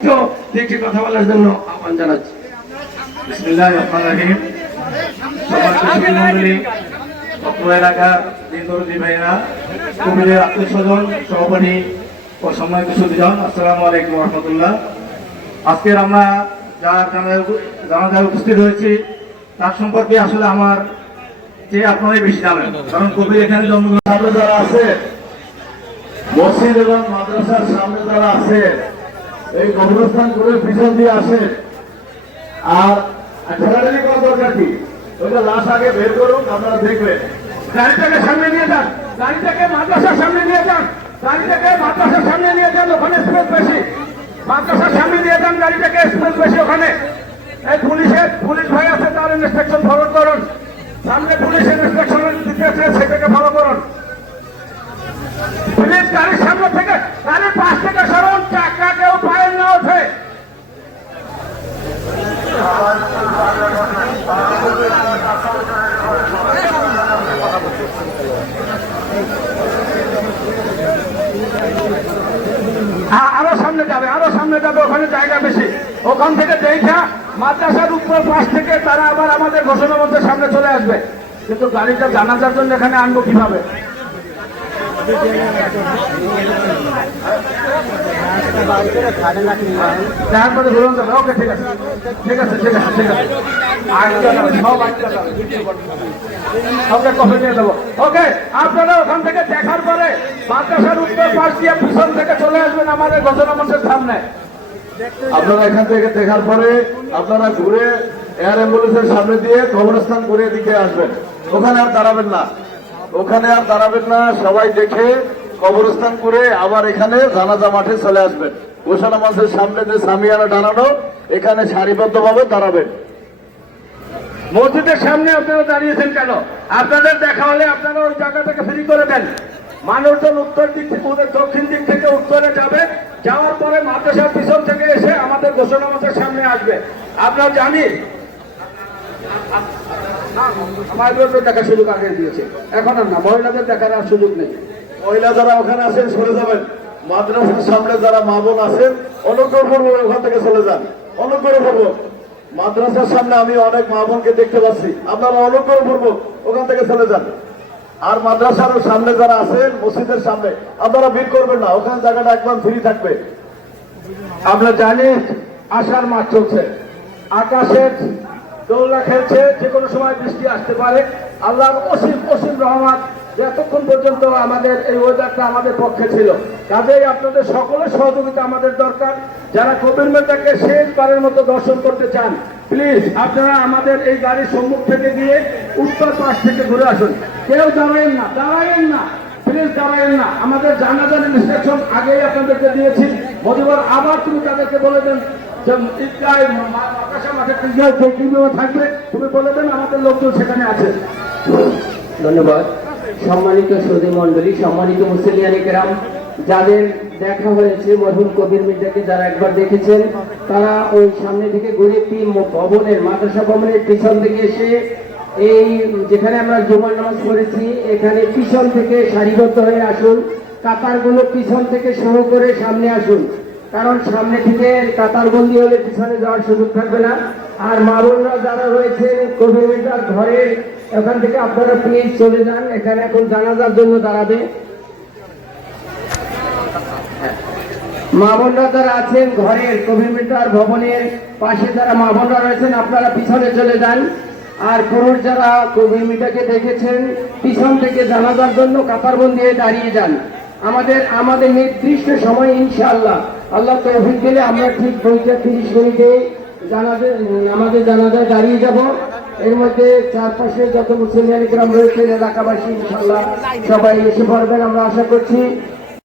একটি কথা বলার জন্য আহ্বান জানাচ্ছি। বিসমিল্লাহির রহমানির রহিম। অত্র এলাকার দিনদরদি ভাইরা, কবিরের আত্মীয়স্বজন, সহপাঠী ও সম্মানিত সুধীজন, আসসালামু আলাইকুম রহমতুল্লাহ। আজকের আমরা যার জানাজায় উপস্থিত হয়েছি তার সম্পর্কে আসলে আমার যে আপনারাই বেশি জানেন, কারণ কবির এখানে জন্মগ্রহণ যারা আছে, মসজিদ এবং মাদ্রাসার সামনে যারা আছে, এই কবরস্থান করে পিছন দিয়ে আসে। আর ঠেলাঠেলি করার দরকার কি? ওইটা লাশ আগে বের করুন, আপনারা দেখবেন। গাড়িটাকে সামনে নিয়ে যান, গাড়িটাকে মাদ্রাসার সামনে নিয়ে যান, গাড়িটাকে মাদ্রাসার সামনে নিয়ে যান, ওখানে স্পেস বেশি। মাদ্রাসার সামনে নিয়ে যান গাড়িটাকে, স্পেস বেশি ওখানে। এই পুলিশ ভাই আছে, তার ইন্সট্রাকশন ফলো করুন। সামনে পুলিশের ইন্সট্রাকশন দিতেছে, সেটাকে ফলো করুন। পুলিশ গাড়ির সামনে থেকে, গাড়ির পাশ থেকে সরুন, চাকা কেউ পায়ে না ওঠে। আরো সামনে যাবে, আরো সামনে যাবে, ওখানে জায়গা বেশি। ওখান থেকে দেখা মাদ্রাসার উপর পাশ থেকে তারা আবার আমাদের ঘোষণা মঞ্চের সামনে চলে আসবে। কিন্তু গাড়িটা জানাজার জন্য এখানে আনবো কিভাবে? তারপরে ধরুন যাবে। ওকে, ঠিক আছে, ঠিক আছে, ঠিক আছে, ঠিক আছে। ওকে, কফি নিয়ে দেবো। ওকে, আপনারা ওখান থেকে দেখার পরে মাদ্রাসার উত্তর পাশ দিয়ে পিছন থেকে চলে আসবেন আমাদের ঘোষণা মঞ্চের সামনে। আপনারা এখান থেকে দেখার পরে আপনারা ঘুরে এয়ার অ্যাম্বুলেন্সের সামনে দিয়ে কবরস্থান করে দিকে আসবেন। ওখানে আর দাঁড়াবেন না, ওখানে আর দাঁড়াবেন না। সবাই দেখে কবরস্থান করে আবার এখানে জানাজা মাঠে চলে আসবেন। ঘোষণা মঞ্চের সামনে যে সামিয়ানা টানানো, এখানে সারিবদ্ধভাবে দাঁড়াবেন। মসজিদের সামনে আপনারা দাঁড়িয়েছেন কেন? আপনাদের দেখা হলে আপনারা ওই জায়গাটাকে ফ্রি করে দেন। মানুষজন উত্তর দিক থেকে, দক্ষিণ দিক থেকে উত্তরে যাবে, যাওয়ার পরে মাদ্রাসার পিছন থেকে এসে আমাদের ঘোষণা মঞ্চের সামনে আসবে। আপনারা জানি আমাদের দেখার সুযোগ আগে দিয়েছে, এখন আর না, মহিলাদের দেখার আর সুযোগ নেই। মহিলা যারা ওখানে আছেন সরে যাবেন। মাদ্রাসার সামনে যারা মা বোন আছেন, অনুগ্রহ করবো ওখান থেকে চলে যান, অনুগ্রহ করবো। মাদ্রাসার সামনে আমি অনেক মা বোনকে দেখতে পাচ্ছি, আপনারা অনুগ্রহ করবো ওখান থেকে চলে যান। আর মাদ্রাসার সামনে যারা আছেন, মসজিদের সামনে, আপনারা ভিড় করবেন না, ওখানে জায়গাটা একদম ফ্রি থাকবে। আমরা জানি আষাঢ় মাস চলছে, আকাশের দোলা খেলছে, যে কোনো সময় বৃষ্টি আসতে পারে। আল্লাহর অসীম রহমত এতক্ষণ পর্যন্ত আমাদের এই ওয়েদারটা আমাদের পক্ষে ছিল। কাজেই আপনাদের সকলের সহযোগিতা আমাদের দরকার। যারা কবির মেলাকে শেষবারের মতো দর্শন করতে চান, প্লিজ আপনারা আমাদের এই গাড়ির সম্মুখ থেকে গিয়ে উত্তর পাশ থেকে ঘুরে আসুন। কেউ দাঁড়ায়েন না, দাঁড়ায়েন না, প্লিজ দাঁড়ায়েন না। আমাদের জানাজার ইনস্ট্রাকশন আগেই আপনাদেরকে দিয়েছি। মজিবর আবার তুমি তাদেরকে বলে দেন থাকবে, তুমি বলে দেন আমাদের লোকজন সেখানে আছে। ধন্যবাদ। সম্মানিত শ্রোতা মন্ডলী, সম্মানিত মুসলিয়ানে কেরাম, যাদের দেখা হয়েছে মরহুম কবির মির্জাকে, যারা একবার দেখেছেন, তারা ওই সামনে থেকে ঘুরে ভবনের, মাদ্রাসা ভবনের পিছন থেকে এসে এই যেখানে আমরা জুমার নামাজ পড়েছি, এখানে পিছন থেকে সারিবদ্ধ হয়ে আসুন। কাতারগুলো পিছন থেকে শুরু করে সামনে আসুন, কারণ সামনে থেকে কাতারবন্দি হলে পিছনে যাওয়ার সুযোগ থাকবে না। আর মা বোনরা যারা রয়েছে কবির মির্জার ঘরে, এখান থেকে আপনারা প্লিজ চলে যান। এখানে এখন জানাজার জন্য দাঁড়াবে। মা বোনরা যারা আছেন ঘরের, কবির মির্জার ভবনের পাশে যারা মা বোনরা রয়েছেন, আপনারা পিছনে চলে যান। আর পুরুষ যারা কবির মির্জাকে দেখেছেন, পিছন থেকে জানাজার জন্য কাতারবন্দি হয়ে দাঁড়িয়ে যান। আমাদের নির্দিষ্ট সময় ইনশাআল্লাহ, আল্লাহ তৌফিক দিলে আমরা ঠিক 30 মিনিটে আমাদের জানাজায় দাঁড়িয়ে যাব। এর মধ্যে চারপাশে যত মুসলিম গ্রাম রয়েছে, এলাকাবাসী ইনশাআল্লাহ সবাই এসে পড়বেন আমরা আশা করছি।